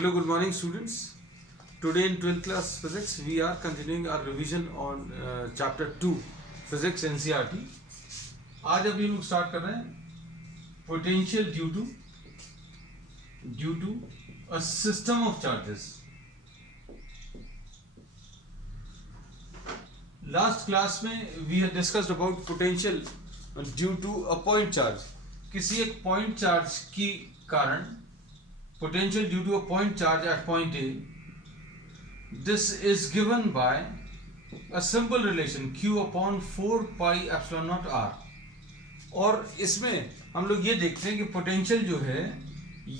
Hello, good morning students. Today in 12th class physics we are continuing our revision on chapter 2 physics NCERT. आज अभी हम लोग start कर रहे हैं potential due to a system of charges. Last class में we had discussed about potential due to a point charge. किसी एक point charge की कारण potential due to a point charge at point A. This is given by a simple relation q upon 4 pi epsilon naught r. और इसमें हम लोग ये देखते हैं कि पोटेंशियल जो है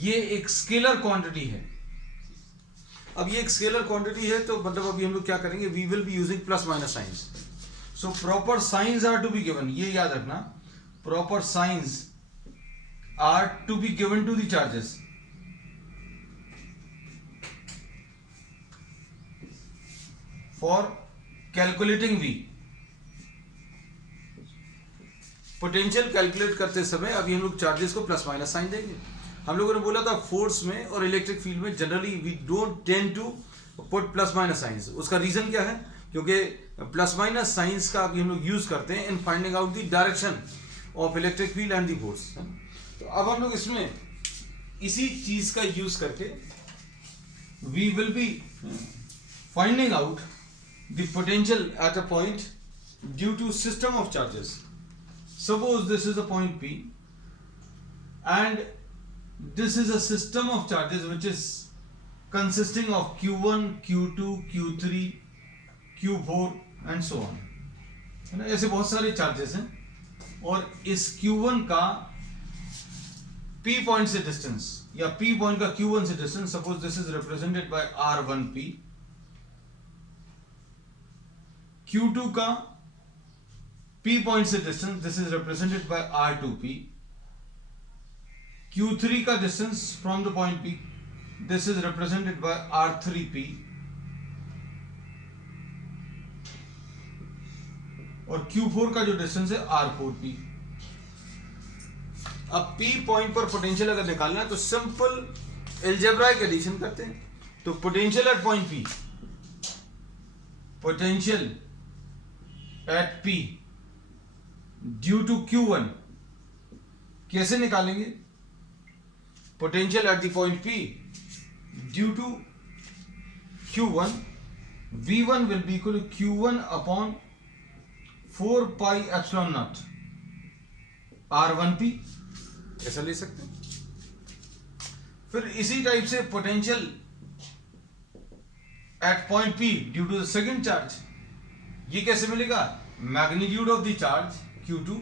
ये एक स्केलर क्वांटिटी है. अब ये एक स्केलर क्वांटिटी है तो मतलब अभी हम लोग क्या करेंगे, we will be using plus minus signs. So proper signs are to be given, ये याद रखना, proper signs are to be given to the charges. For calculating v. Potential calculate करते समय अभी हम लोग चार्जेस को प्लस माइनस साइन देंगे. हम लोगों ने बोला था फोर्स में और इलेक्ट्रिक फील्ड में generally we don't tend to put plus minus signs. उसका रीजन क्या है, क्योंकि प्लस माइनस साइंस का अभी हम लोग यूज करते हैं in finding out the direction of electric field and the force. तो अब हम लोग इसमें इसी चीज का यूज करके we will be finding out the potential at a point due to system of charges. Suppose this is a point P and this is a system of charges which is consisting of Q1, Q2, Q3, Q4 and so on. है ना, ऐसे बहुत सारे charges हैं और इस Q1 का P point से डिस्टेंस या P पॉइंट का Q1 से distance, suppose this is represented by R1P. Q2 का P पॉइंट से distance, this is represented by R2P. Q3 का distance from the point P, this is represented by R3P. और Q4 का जो distance है R4P. अब P point पर potential अगर निकालना है तो सिंपल अलजेब्राइक एडिशन करते हैं. तो potential at point P, potential at P due to Q1 कैसे निकालेंगे? Potential at the point P due to Q1, V1 will be equal to Q1 upon 4 pi epsilon naught R1P. ऐसा ले सकते हैं. फिर इसी टाइप से potential at point P due to the second charge, ये कैसे मिलेगा? Magnitude of the charge Q2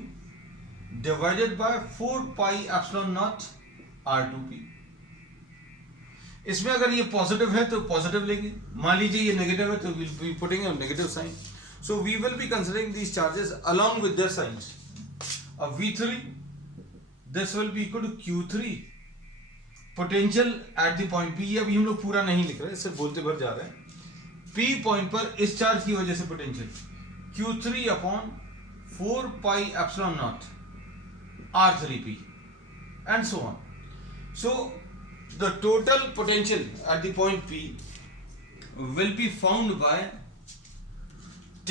divided by 4 pi epsilon naught R2P. इसमें अगर ये पॉजिटिव है तो पॉजिटिव लेंगे, मान लीजिए ये नेगेटिव है तो will be putting a negative sign. So we will be considering these charges along with their signs. अब V3 this will be equal to Q3 potential at the point P. ये अभी हम लोग पूरा नहीं लिख रहे, सिर्फ बोलते भर जा रहे हैं. P पॉइंट पर इस चार्ज की वजह से potential Q3 upon 4 pi epsilon naught R3P and so on. So the total potential at the point P will be found by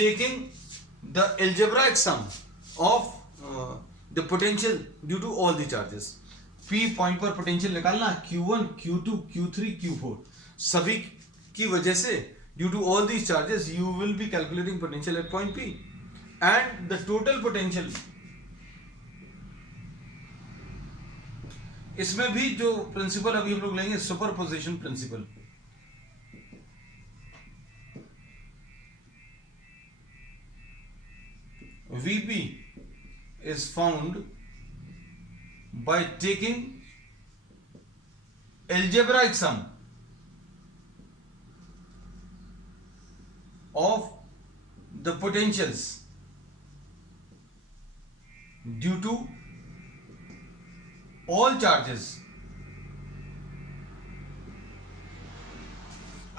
taking the algebraic sum of the potential due to all the charges. P point पर potential निकालना, Q1, Q2, Q3, Q4 सभी की वजह से due to all these charges you will be calculating potential at point P and the total potential. इसमें भी जो principal अभी हम लोग लेंगे superposition principle. Vp is found by taking algebraic sum of the potentials due to all charges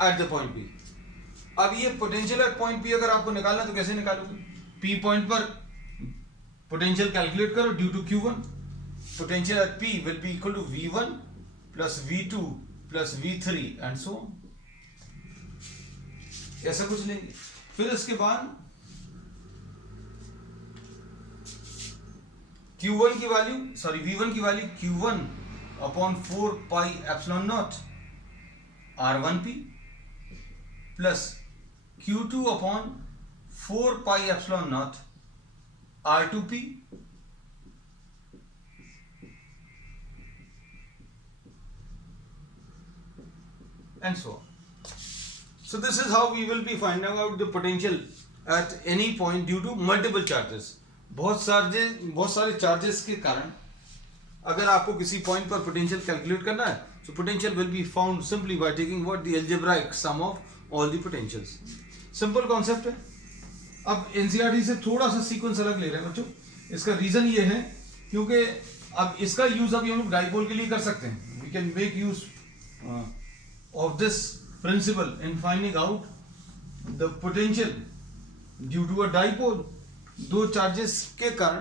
at the point P. अब ये potential at point P अगर आपको निकालना तो कैसे निकालोगे? P पॉइंट पर पोटेंशियल कैलकुलेट करो due to Q1. Potential at P will be equal to V1 plus V2 plus V3 and so ऐसा कुछ लेंगे। फिर इसके बाद Q1 की वैल्यू V1 की value Q1 upon 4 pi epsilon not R1P plus Q2 upon 4 pi epsilon naught R2P and so on. So this is how we will be finding out the potential at any point due to multiple charges. बहुत सारे charges के कारण अगर आपको किसी point पर potential calculate करना है, so potential will be found simply by taking what the algebraic sum of all the potentials. Simple concept है। अब एनसीईआरटी से थोड़ा सा सीक्वेंस अलग ले रहे हैं बच्चों। इसका रीजन ये है क्योंकि अब इसका यूज अभी हम लोग डाइपोल के लिए कर सकते हैं। We can make use of this principle in finding out the potential due to a dipole। दो चार्जेस के कारण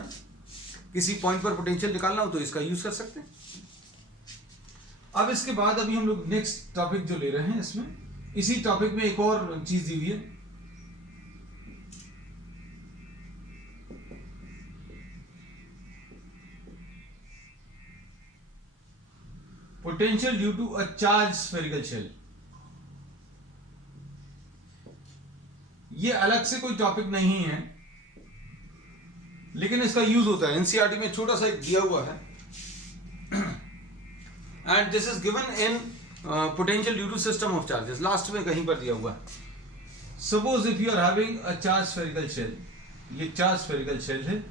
किसी पॉइंट पर पोटेंशियल निकालना हो तो इसका यूज कर सकते हैं। अब इसके बाद अभी हम लोग नेक्स्ट टॉपिक जो ले रहे हैं, इसमें इसी टॉपिक में एक और चीज दी हुई है, potential due to a charge spherical shell. ये अलग से कोई टॉपिक नहीं है, लेकिन इसका यूज होता है। एनसीईआरटी में छोटा सा एक दिया हुआ है, and this is given in potential due to system of charges. Last में कहीं पर दिया हुआ है। Suppose if you are having a charge spherical shell, ये चार्ज स्फेरिकल शेल है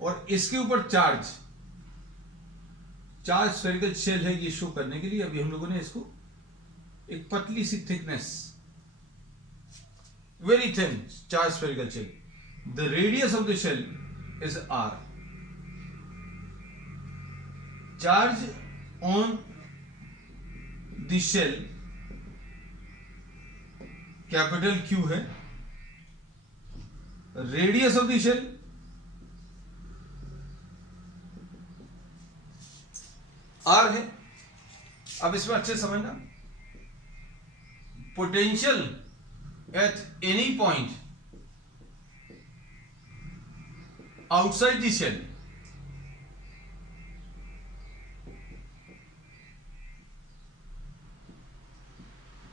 और इसके ऊपर चार्ज स्फेरिकल शेल है। ये शो करने के लिए अभी हम लोगों ने इसको एक पतली सी thickness, very thin charge spherical shell, the radius of the shell is R। Charge on the shell capital Q है, radius of the shell R है। अब इसमें अच्छे समझना, potential at any point outside the shell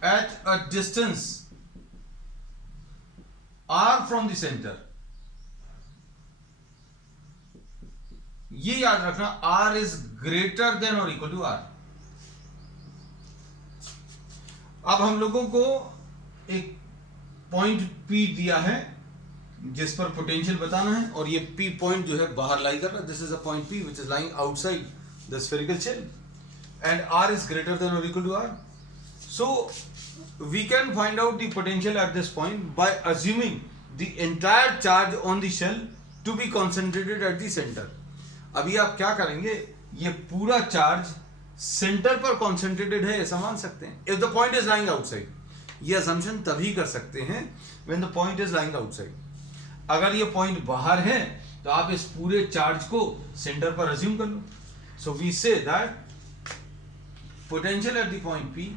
at a distance R from the centre. ये याद रखना, R is greater than or equal to R। अब हम लोगों को एक पॉइंट P दिया है जिस पर पोटेंशियल बताना है, और ये P पॉइंट जो है बाहर लाई कर रहा है। This is a point P which is lying outside the spherical shell and R is greater than or equal to R। So we can find out the potential at this point by assuming the entire charge on the shell to be concentrated at the centre. अभी आप क्या करेंगे, ये पूरा charge centre पर concentrated है ऐसा मान सकते हैं। If the point is lying outside, ये असम्पशन तभी कर सकते हैं when the point is lying outside. अगर ये पॉइंट बाहर है तो आप इस पूरे चार्ज को सेंटर पर अज्यूम कर लो। So we say that potential at the point P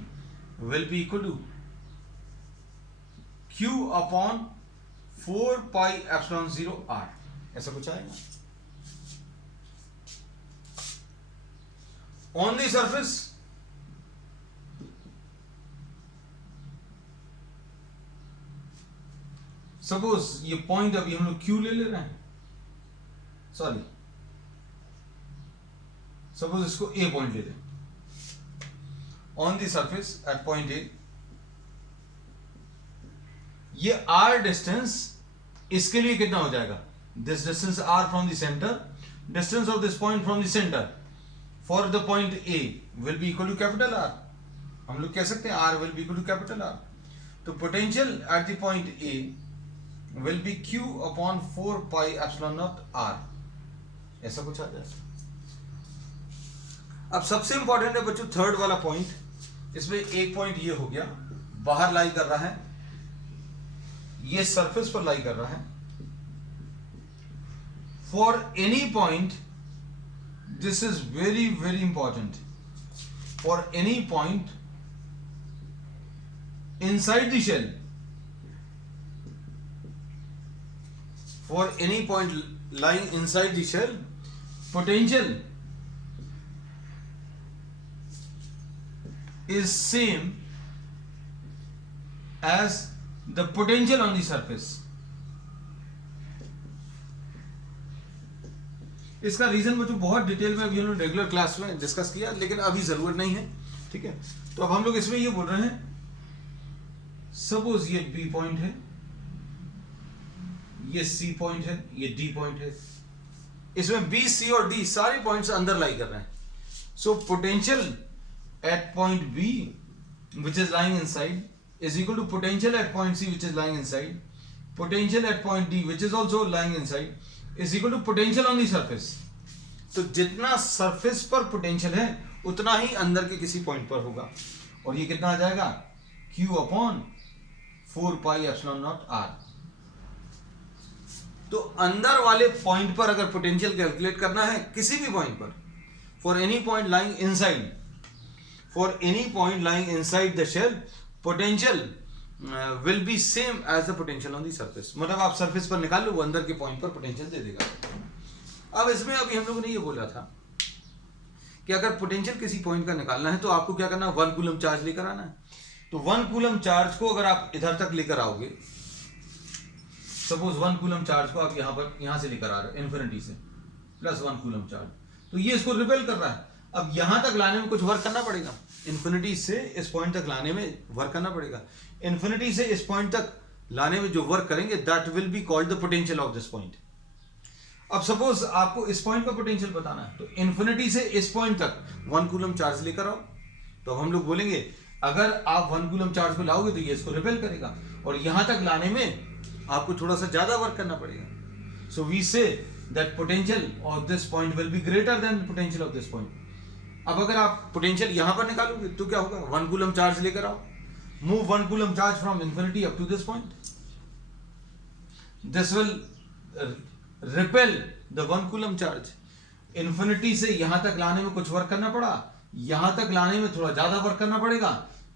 will be equal to Q upon 4 pi epsilon 0 R। ऐसा कुछ आएगा। On the surface, सपोज ये पॉइंट अभी हम लोग Q ले रहे हैं, सॉरी सपोज इसको A पॉइंट ले रहे हैं। On the surface at point A, ये R डिस्टेंस इसके लिए कितना हो जाएगा, this distance R from the centre, distance of this point from the centre for the point A will be equal to capital R। हम लोग कह सकते हैं R will be equal to capital R। तो potential at the point A will be Q upon 4 pi epsilon naught R। ऐसा कुछ आ जाए। अब सबसे इंपॉर्टेंट है बच्चों थर्ड वाला पॉइंट। इसमें एक पॉइंट ये हो गया, बाहर लाई कर रहा है, ये सरफेस पर लाई कर रहा है। For any point this is very very important for any point inside the shell. For any point lying inside the shell, potential is same as the potential on the surface. इसका reason बच्चों बहुत detail में अभी हम लोग regular class में discuss किया, लेकिन अभी जरूरत नहीं है, ठीक है। तो अब हम लोग इसमें ये बोल रहे हैं, सपोज ये बी पॉइंट है, ये सी पॉइंट है, ये डी पॉइंट है, इसमें बी सी और डी सारे पॉइंट्स अंदर लाई कर रहे हैं। So potential at point B which is lying inside is equal to potential at point C which is lying inside, potential at point D which is also lying inside is equal to potential on the surface. तो जितना surface पर potential है उतना ही अंदर के किसी point पर होगा, और ये कितना आ जाएगा, Q upon 4 pi epsilon not R। तो अंदर वाले पॉइंट पर अगर पोटेंशियल कैलकुलेट करना है किसी भी पॉइंट पर, for any point lying inside, for any point lying inside the shell, potential will be same as the potential on the surface. मतलब आप सरफेस पर निकाल लो, वो अंदर के पॉइंट पर पोटेंशियल दे देगा। अब इसमें अभी हम लोगों ने ये बोला था कि अगर पोटेंशियल किसी पॉइंट का निकालना है तो आपको क्या करना है, 1 कूलम चार्ज लेकर आना है। तो 1 कूलम चार्ज को अगर आप इधर तक लेकर आओगे, सपोज 1 कूलम चार्ज को आप यहां से लेकर आ रहे हो इन्फिनिटी से, प्लस 1 कूलम चार्ज, तो ये इसको रिपेल कर रहा है। अब यहां तक लाने में कुछ वर्क करना पड़ेगा, इन्फिनिटी से इस पॉइंट तक लाने में वर्क करना पड़ेगा। इन्फिनिटी से इस पॉइंट तक लाने में जो वर्क करेंगे that will be called the potential of this point. अब सपोज आपको इस पॉइंट का पोटेंशियल बताना है, तो इन्फिनिटी से इस पॉइंट तक 1 कूलम चार्ज लेकर आओ। तो हम लोग बोलेंगे अगर आप 1 कूलम चार्ज को लाओगे तो ये इसको रिपेल करेगा, और यहां तक लाने में आपको थोड़ा सा ज्यादा वर्क करना पड़ेगा। So we say that potential of this point will be greater than potential of this point. अब अगर आप पोटेंशियल यहां पर निकालोगे तो क्या होगा, 1 कूलम चार्ज लेकर आओ, move 1 coulomb charge from infinity up to this point, this will repel the 1 coulomb charge. Infinity से यहां तक लाने में कुछ वर्क करना पड़ा, यहां तक लाने में थोड़ा ज्यादा वर्क करना पड़ेगा,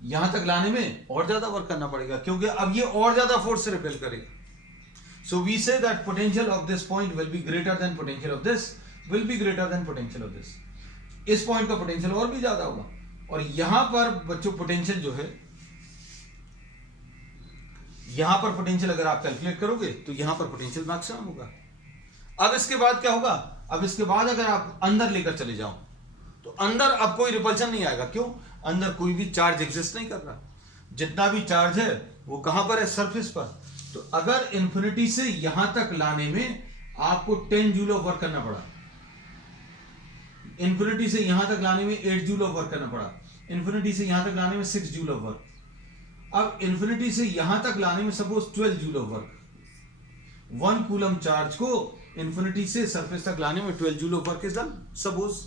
यहां तक लाने में और ज्यादा वर्क करना पड़ेगा, क्योंकि अब ये और ज्यादा फोर्स से रिपेल करेगा। So we say that potential of this point will be greater than potential of this, will be greater than potential of this. इस पॉइंट का पोटेंशियल और भी ज्यादा होगा, और यहां पर बच्चों पोटेंशियल जो है, यहां पर पोटेंशियल अगर आप कैलकुलेट करोगे तो यहां पर पोटेंशियल मैक्सिमम होगा। अब इसके बाद क्या होगा, अब इसके बाद अगर आप अंदर लेकर चले जाओ तो अंदर अब कोई रिपल्शन नहीं आएगा। क्यों, अंदर कोई भी चार्ज एग्जिस्ट नहीं कर रहा, जितना भी चार्ज है वो कहां पर है, सरफेस पर। तो अगर इन्फिनिटी से यहां तक लाने में आपको 10 जूल ऑफ वर्क करना पड़ा, इन्फिनिटी से यहां तक लाने में 8 जूल ऑफ वर्क करना पड़ा, इन्फिनिटी से यहां तक लाने में 6 जूल ऑफ वर्क, अब इन्फिनिटी से यहां तक लाने में suppose 12 joule of work. 1 coulomb charge को इन्फिनिटी से सरफेस तक लाने में 12 joule of work is done suppose.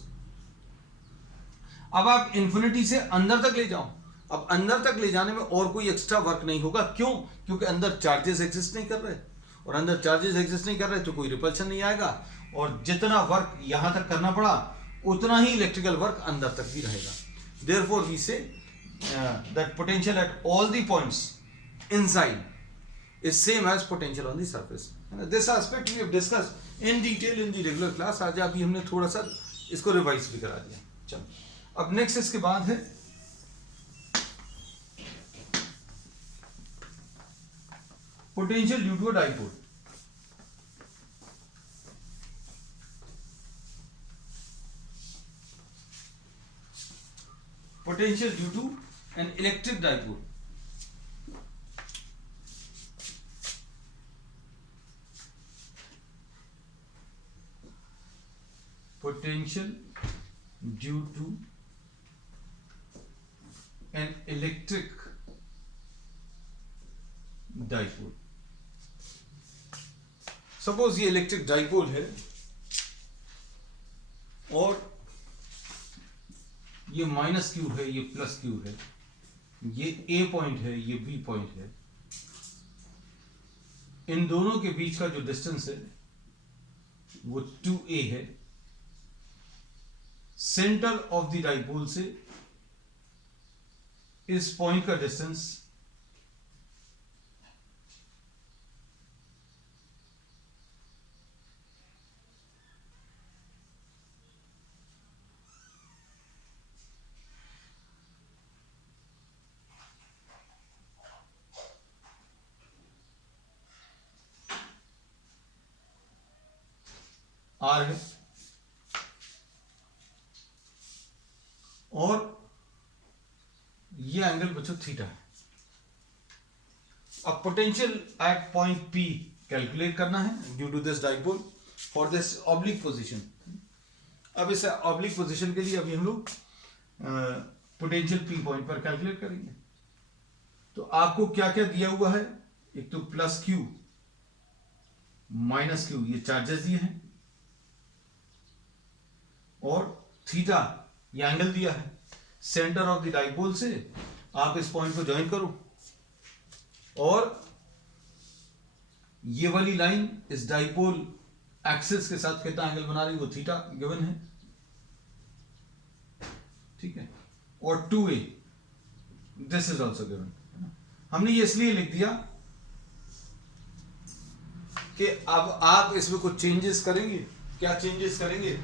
अब आप इन्फिनिटी से अंदर तक ले जाओ, अब अंदर तक ले जाने में और कोई एक्स्ट्रा वर्क नहीं होगा। क्यों, क्योंकि अंदर चार्जेस एग्जिस्ट नहीं कर रहे, और अंदर चार्जेस एग्जिस्ट नहीं कर रहे तो कोई रिपल्शन नहीं आएगा, और जितना वर्क यहां तक करना पड़ा उतना ही इलेक्ट्रिकल वर्क अंदर तक भी रहेगा। Therefore we say that potential at all the points inside is same as potential on the surface. This aspect we have discussed in detail in the regular class. आज अभी हमने थोड़ा सा इसको रिवाइज भी करा दिया। चलो अब नेक्स्ट इसके बाद है potential due to a dipole. Potential due to an electric dipole. Potential due to an electric dipole. Suppose ये इलेक्ट्रिक डाइपोल है और ये माइनस क्यू है, ये प्लस क्यू है, ये ए पॉइंट है, ये बी पॉइंट है। इन दोनों के बीच का जो डिस्टेंस है वो 2a है, सेंटर ऑफ द डाइपोल से इस पॉइंट का डिस्टेंस आर है और ये एंगल बच्चों थीटा है। अब potential at point P calculate करना है due to this dipole for this oblique position. अब इस ऑब्लिक पोजीशन के लिए अभी हम लोग पोटेंशियल पी पॉइंट पर कैलकुलेट करेंगे। तो आपको क्या क्या दिया हुआ है, एक तो प्लस क्यू माइनस क्यू ये चार्जेस दिए हैं और थीटा ये एंगल दिया है। सेंटर ऑफ द डाइपोल से आप इस पॉइंट को ज्वाइन करो और ये वाली लाइन इस डाइपोल एक्सिस के साथ कितना एंगल बना रही है वो थीटा गिवन है, ठीक है। और 2a this is also given. हमने ये इसलिए लिख दिया कि अब आप इसमें कुछ चेंजेस करेंगे। क्या चेंजेस करेंगे?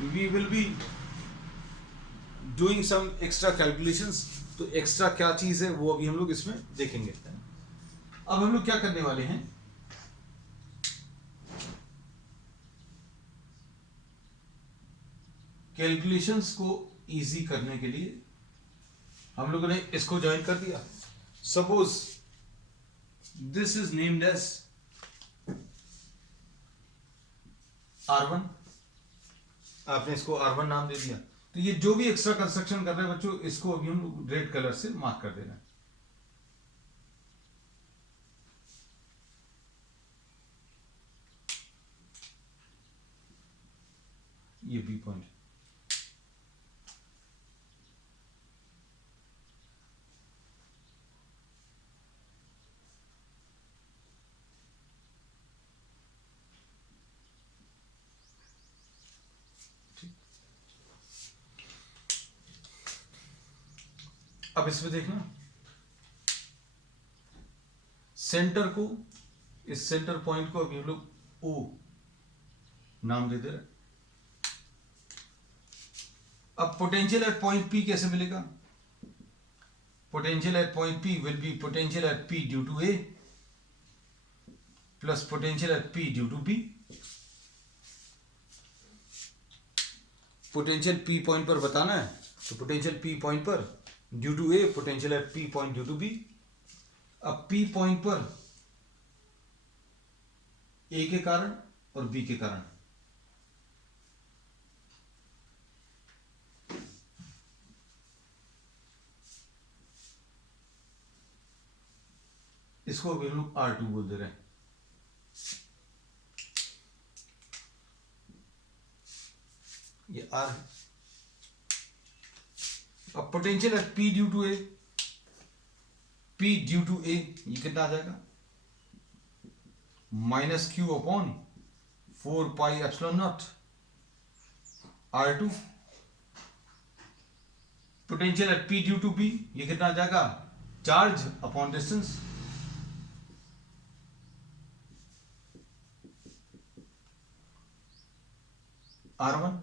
We will be doing some extra calculations. तो एक्स्ट्रा क्या चीज है वो अभी हम लोग इसमें देखेंगे। अब हम लोग क्या करने वाले हैं, कैलकुलेशंस को इजी करने के लिए हम लोगों ने इसको ज्वाइन कर दिया। Suppose this is named as R1, आपने इसको R1 नाम दे दिया। तो ये जो भी एक्स्ट्रा कंस्ट्रक्शन कर रहे हैं बच्चों, इसको अभी हम रेड कलर से मार्क कर देना है। ये बी पॉइंट, अब इसमें देखना सेंटर को, इस सेंटर पॉइंट को अभी हम लोग ओ नाम दे दे रहे। अब पोटेंशियल एट पॉइंट पी कैसे मिलेगा? Potential at point P will be potential at P due to A plus potential at P due to B. Potential P point पर बताना है तो पोटेंशियल पी पॉइंट पर due to A, potential at P point due to B. अब P point पर A के कारण और बी के कारण, इसको अभी हम लोग R2 बोल दे रहे हैं। ये R है। अब potential at P due to A, P due to A ये कितना आ जाएगा? Minus Q upon 4 pi epsilon nought R2। Potential at P due to P ये कितना आ जाएगा? Charge upon distance. R1।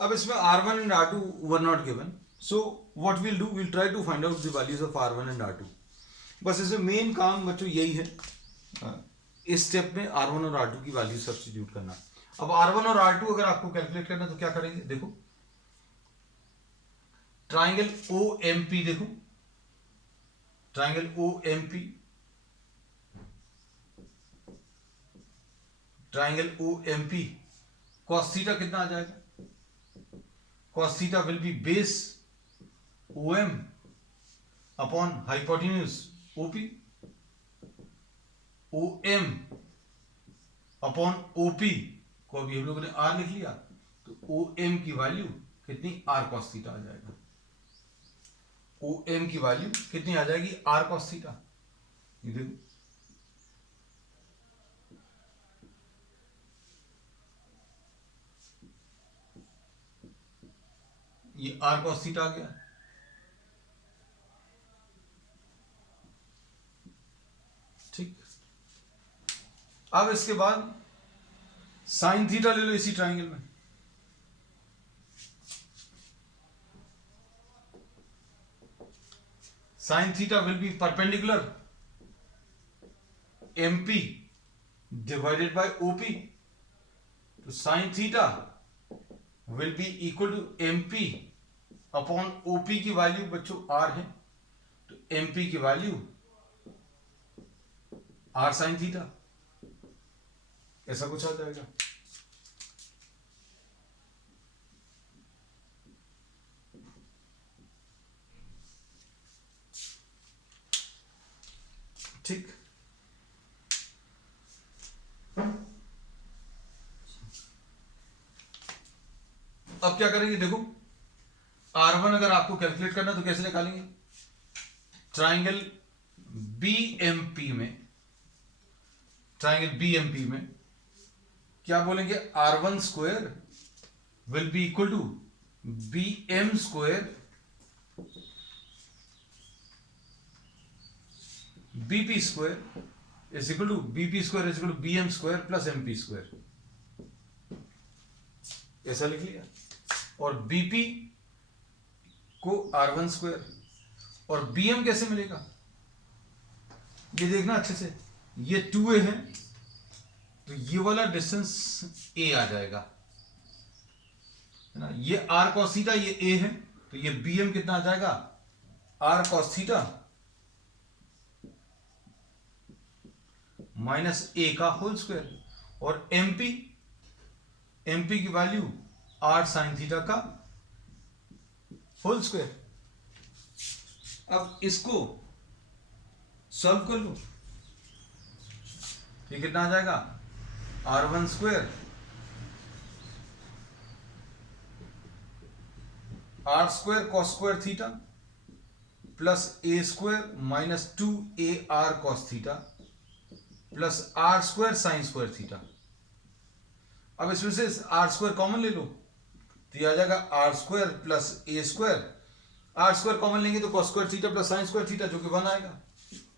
अब इसमें R1 and R2 were not given, so what we'll do, we'll try to find out the values of R1 and R2। बस इसमें main काम बच्चों यही है, इस स्टेप में R1 और R2 की वैल्यू सब्स्टिट्यूट करना। अब R1 और R2 अगर आपको कैलकुलेट करना तो क्या करेंगे? देखो ट्राइंगल OMP, देखो triangle OMP, triangle OMP cos theta कितना आ जाएगा? cos theta will be base OM upon hypotenuse OP। OM upon OP को अभी हम लोगों ने R लिख लिया, तो OM की वैल्यू कितनी? R cos theta आ जाएगा। OM की वैल्यू कितनी आ जाएगी? R cos theta। ये देखो ये r cos थीटा आ गया। ठीक, अब इसके बाद साइन थीटा ले लो इसी ट्राइंगल में। Sine theta will be perpendicular MP divided by OP। तो sine theta will be equal to MP upon OP की वैल्यू बच्चों R है, तो MP की वैल्यू R साइन थीटा, ऐसा कुछ आ जाएगा। ठीक, अब क्या करेंगे, देखो R1 अगर आपको कैलकुलेट करना तो कैसे निकालेंगे। ट्राइंगल BMP में, ट्राइंगल BMP में क्या बोलेंगे, R1 square will be equal to BM square BP square is equal to BP square is equal to BM square plus MP square, ऐसा लिख लिया। और BP को R1 स्क्वायर और BM कैसे मिलेगा, ये देखना अच्छे से। ये 2a है तो ये वाला डिस्टेंस a आ जाएगा, है ना। ये r cos थीटा, ये a है, तो ये BM कितना आ जाएगा, r cos theta minus a का होल स्क्वायर। और MP की वैल्यू r साइन थीटा का होल स्क्वायर। अब इसको सॉल्व कर लो, ये कितना आ जाएगा, R1 square R square cos square theta plus a square minus 2AR cos theta plus R square sine square theta. अब इसमें से R स्क्वायर कॉमन ले लो तो ये आ जाएगा R square plus a square. R square common लेंगे तो cos square theta plus sine square theta जो कि 1 आएगा,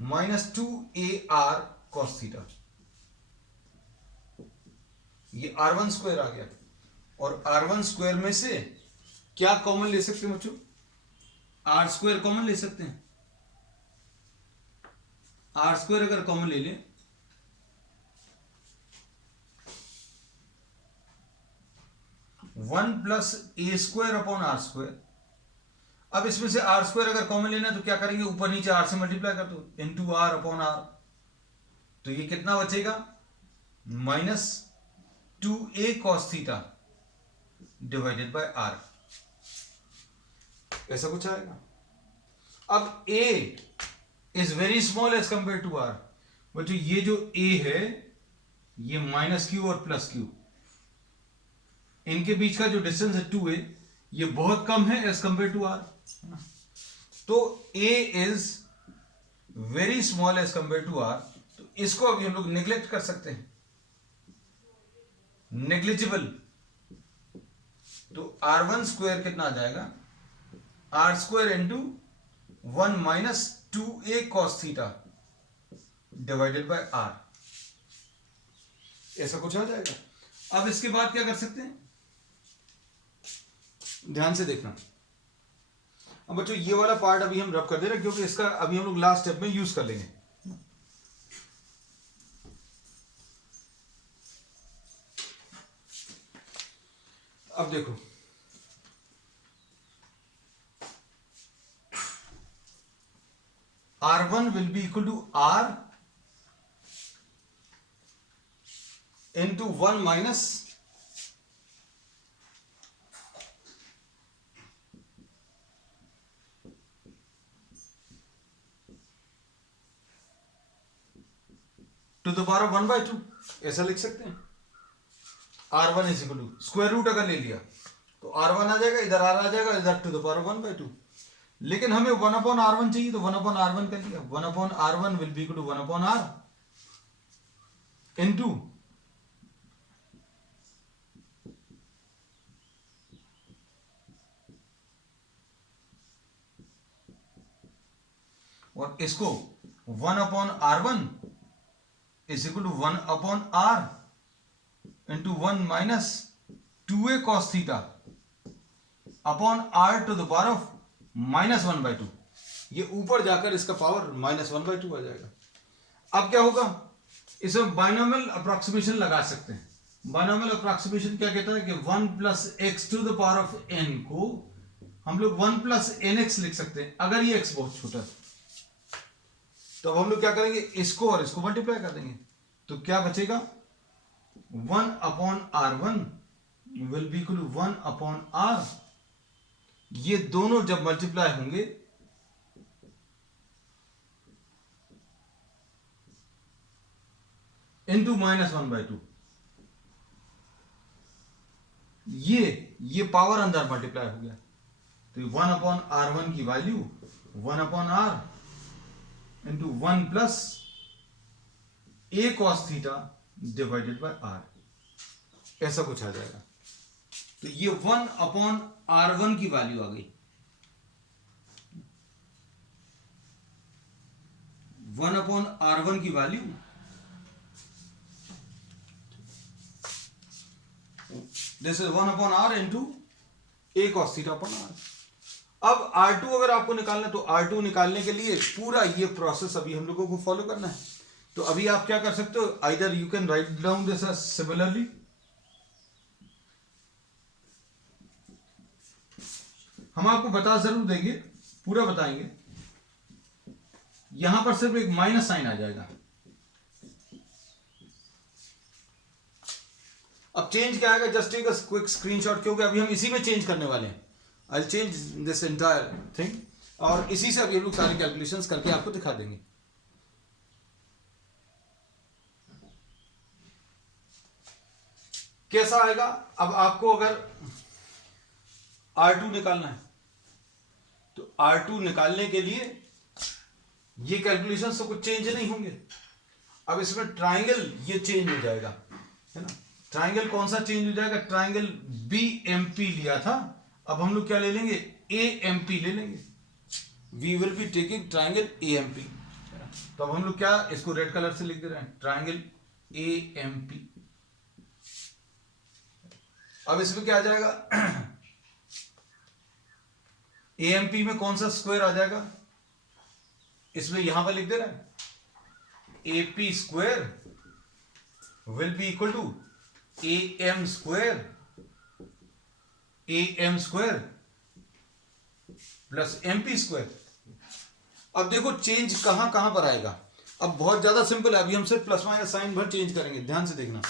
माइनस 2AR कॉस थीटा, ये R1 स्क्वायर आ गया। और R1 स्क्वायर में से क्या कॉमन ले सकते हैं बच्चों, R स्क्वायर कॉमन ले सकते हैं। R स्क्वायर अगर कॉमन ले लें 1 plus a square upon R square. अब इसमें से R स्क्वायर अगर कॉमन लेना है तो क्या करेंगे, ऊपर नीचे R से मल्टीप्लाई कर दो, इंटू R अपॉन R। तो ये कितना बचेगा, minus 2a cos theta divided by R, ऐसा कुछ आएगा। अब a is very small as compare to R। बच्चों ये जो a है ये माइनस q और प्लस q, इनके बीच का जो डिस्टेंस है 2a, ये बहुत कम है एज कंपेयर टू R। तो a is very small as compare to R, तो इसको अभी हम लोग नेग्लेक्ट कर सकते हैं, नेग्लिजिबल। तो R1 स्क्वायर कितना आ जाएगा, R square into 1 minus 2a cos theta divided by R, ऐसा कुछ आ जाएगा। अब इसके बाद क्या कर सकते हैं, ध्यान से देखना। अब बच्चों ये वाला पार्ट अभी हम रब कर दे रहे हैं क्योंकि इसका अभी हम लोग लास्ट स्टेप में यूज कर लेंगे। अब देखो R1 will be equal to R into 1 minus to the power 1/2, ऐसा लिख सकते हैं। R1 is equal to square root अगर ले लिया तो R1 आ जाएगा, इधर R आ जाएगा, इधर टू द पावर 1/2। लेकिन हमें 1/R1 चाहिए तो 1/R1 कर लिया, 1/R1 will be equal to 1/R into और इसको 1/r1 is equal to 1/r into 1 minus 2a cos theta upon r to the power of -1/2। ये ऊपर जाकर इसका पावर -1/2 आ जाएगा। अब क्या होगा, इसमें बाइनोमियल अप्रोक्सीमेशन लगा सकते हैं। बाइनोमियल अप्रोक्सीमेशन क्या कहता है कि 1 plus x to the power of n को हम लोग 1 प्लस nx लिख सकते हैं अगर ये x बहुत छोटा है। तो अब हम लोग क्या करेंगे, इसको और इसको मल्टीप्लाई कर देंगे, तो क्या बचेगा 1/r1 will be equal to 1/r। ये दोनों जब मल्टीप्लाई होंगे इंटू -1/2, ये पावर अंदर मल्टीप्लाई हो गया, तो 1/r1 की value 1/r into 1 plus a cos theta divided by r, ऐसा कुछ आ जाएगा। तो ये 1/r1 की वैल्यू आ गई, 1/r1 की value this is 1/r into a cos theta upon r। अब R2 अगर आपको निकालना है तो R2 निकालने के लिए पूरा ये प्रोसेस अभी हम लोगों को फॉलो करना है। तो अभी आप क्या कर सकते हो, either you can write down this similarly, हम आपको बता जरूर देंगे, पूरा बताएंगे। यहां पर सिर्फ एक माइनस साइन आ जाएगा। अब चेंज क्या आएगा, just take a quick screenshot, क्योंकि अभी हम इसी में चेंज करने वाले हैं। I change this entire thing, और इसी से अभी हम लोग सारे कैलकुलेशंस करके आपको दिखा देंगे। कैसा आएगा, अब आपको अगर R2 निकालना है तो R2 निकालने के लिए ये कैलकुलेशंस तो कुछ चेंज नहीं होंगे। अब इसमें ट्राइंगल ये चेंज हो जाएगा, है ना। ट्राइंगल कौन सा चेंज हो जाएगा, ट्राइंगल BMP लिया था, अब हम लोग क्या ले लेंगे, AMP ले लेंगे। We will be taking triangle AMP। तो अब हम लोग क्या, इसको रेड कलर से लिख दे रहे हैं, ट्राइंगल AMP। अब इसमें क्या आ जाएगा, AMP में कौन सा स्क्वायर आ जाएगा, इसमें यहां पर लिख दे रहे हैं, AP square will be equal to AM square plus MP square. अब देखो चेंज कहां कहां पर आएगा, अब बहुत ज्यादा सिंपल है, अभी हम सिर्फ प्लस माइनस साइन भर चेंज करेंगे, ध्यान से देखना।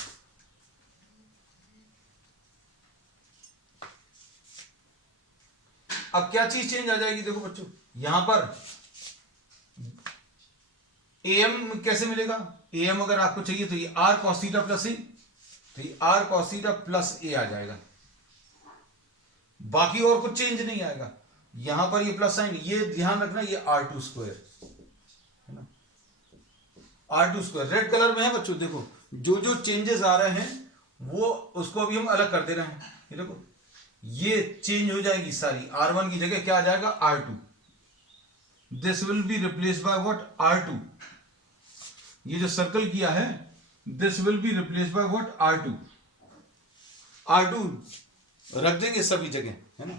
अब क्या चीज चेंज आ जाएगी, देखो बच्चों, यहां पर AM कैसे मिलेगा, AM अगर आपको चाहिए तो ये R cos theta plus A, तो ये R cos theta plus A आ जाएगा, बाकी और कुछ चेंज नहीं आएगा। यहां पर ये प्लस साइन, ये ध्यान रखना, ये R2 स्क्वायर है ना, R2 स्क्वायर रेड कलर में है बच्चों। देखो जो जो चेंजेस आ रहे हैं वो उसको अभी हम अलग कर दे रहे हैं। ये देखो ये चेंज हो जाएगी सारी, R1 की जगह क्या आ जाएगा, R2। This will be replace by what, R2। ये जो सर्कल किया है, this will be replace by what, R2। R2 रख देंगे सभी जगह, है ना।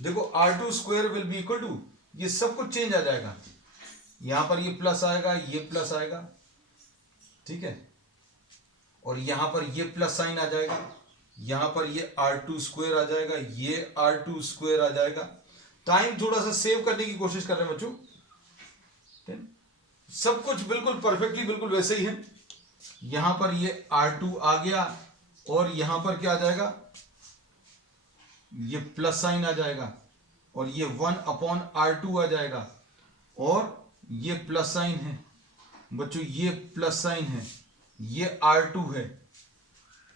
देखो R2 square will be equal to, ये सब कुछ चेंज आ जाएगा, यहां पर ये प्लस आएगा, ये प्लस आएगा, ठीक है, और यहां पर ये प्लस साइन आ जाएगा, यहां पर ये R2 स्क्वायर आ जाएगा, ये R2 स्क्वायर आ जाएगा। टाइम थोड़ा सा सेव करने की कोशिश कर रहे हैं बच्चों, सब कुछ बिल्कुल परफेक्टली बिल्कुल वैसे ही है। यहां पर ये R2 आ गया, और यहां पर क्या आ जाएगा, ये प्लस साइन आ जाएगा, और ये 1/R2 आ जाएगा, और ये प्लस साइन है बच्चों, ये प्लस साइन है, ये R2 है,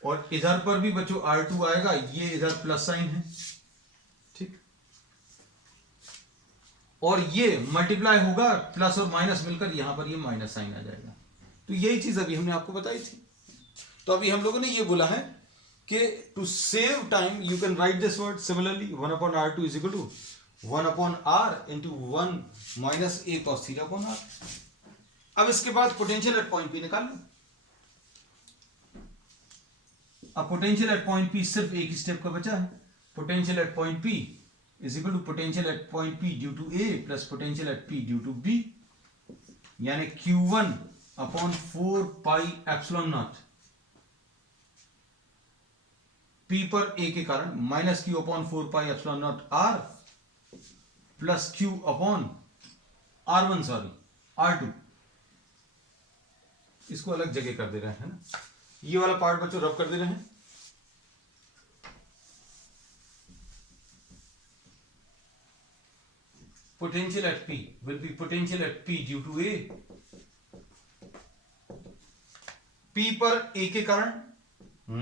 और इधर पर भी बच्चों R2 आएगा, ये इधर प्लस साइन है, ठीक, और ये मल्टीप्लाई होगा, प्लस और माइनस मिलकर यहां पर ये माइनस साइन आ जाएगा। तो यही चीज अभी हमने आपको बताई थी। तो अभी हम लोगों ने ये बोला है कि to save time you can write this word similarly, 1/R2 is equal to 1 upon R into 1 minus a cos theta upon R. अब इसके बाद पोटेंशियल एट पॉइंट पी निकाल लो। अब पोटेंशियल एट पॉइंट पी सिर्फ एक ही स्टेप का बचा है। Potential at point P is equal to potential at point P due to A plus potential at P due to B, यानी Q1 upon 4 pi epsilon naught P पर A के कारण minus Q upon 4 pi epsilon not R plus Q upon R1 sorry R2। इसको अलग जगह कर दे रहे हैं ना, ये वाला पार्ट बच्चों रब कर दे रहे हैं। Potential at P will be potential at P due to A, P पर A के कारण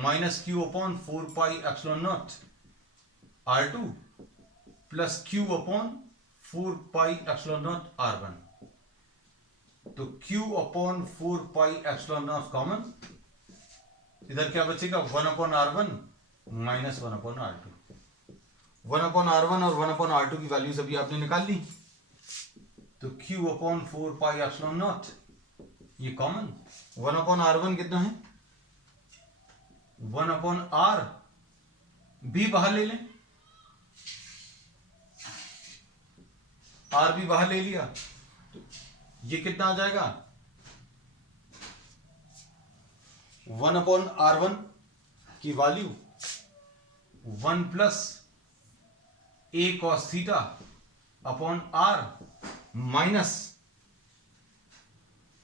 minus Q upon 4 pi epsilon nought R2 plus Q upon 4 pi epsilon not R1। तो Q upon 4 pi epsilon not common, इधर क्या बचेगा 1 upon R1 minus 1 upon R2। 1 upon R1 और 1 upon R2 की values अभी आपने निकाल ली, तो Q upon 4 pi epsilon not ये कॉमन। 1 अपॉन R1 कितना है 1 अपॉन R, B बाहर ले लें, R भी बाहर ले लिया, तो ये कितना आ जाएगा 1 अपॉन R1 की value 1 plus A cos theta upon R minus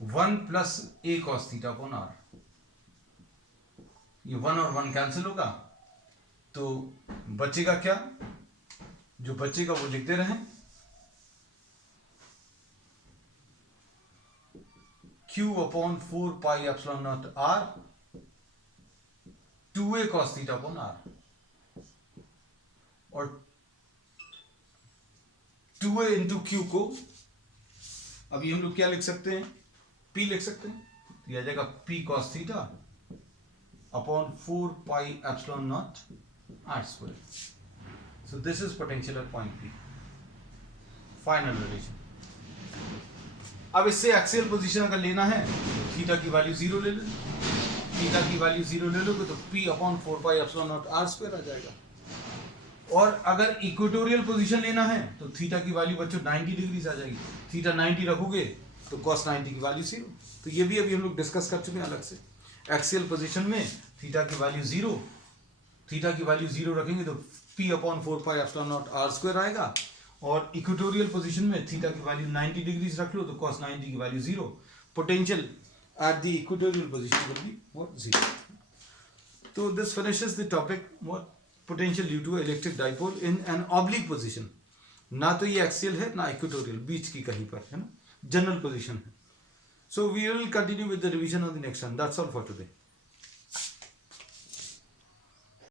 1 plus A cos theta upon R। ये 1 और 1 कैंसिल होगा, तो बचेगा क्या, जो बचेगा वो लिखते रहें, Q upon 4 pi epsilon not R 2A cos theta upon R, और 2A इंटू Q को अभी हम लोग क्या लिख सकते हैं, P लिख सकते हैं, तो यह आ जाएगा P cos theta upon 4 pi epsilon not R square. So this is potential at point P, final relation. अब इससे एक्सियल पोजीशन अगर लेना है तो थीटा की वैल्यू 0 ले लो, थीटा की वैल्यू 0 ले लोगे तो P upon 4 pi epsilon not R square आ जाएगा। और अगर इक्वेटोरियल पोजीशन लेना है तो थीटा की वैल्यू बच्चों 90 डिग्री आ जाएगी, थीटा 90 रखोगे तो cos 90 की वैल्यू 0। तो ये भी अभी हम लोग डिस्कस कर चुके हैं अलग से। एक्सियल पोजीशन में थीटा की वैल्यू 0, थीटा की वैल्यू 0 रखेंगे तो P upon 4 pi epsilon not R square आएगा, और इक्वेटोरियल पोजीशन में थीटा की वैल्यू 90 डिग्री रख लो तो cos 90 की value 0। Potential at the equatorial position will be what 0। तो this finishes the topic what potential due to electric dipole in an oblique position. ना तो ये एक्सियल है ना इक्वेटोरियल, बीच की कहीं पर है ना, जनरल पोजीशन है। So we will continue with the revision on the next one. That's all for today.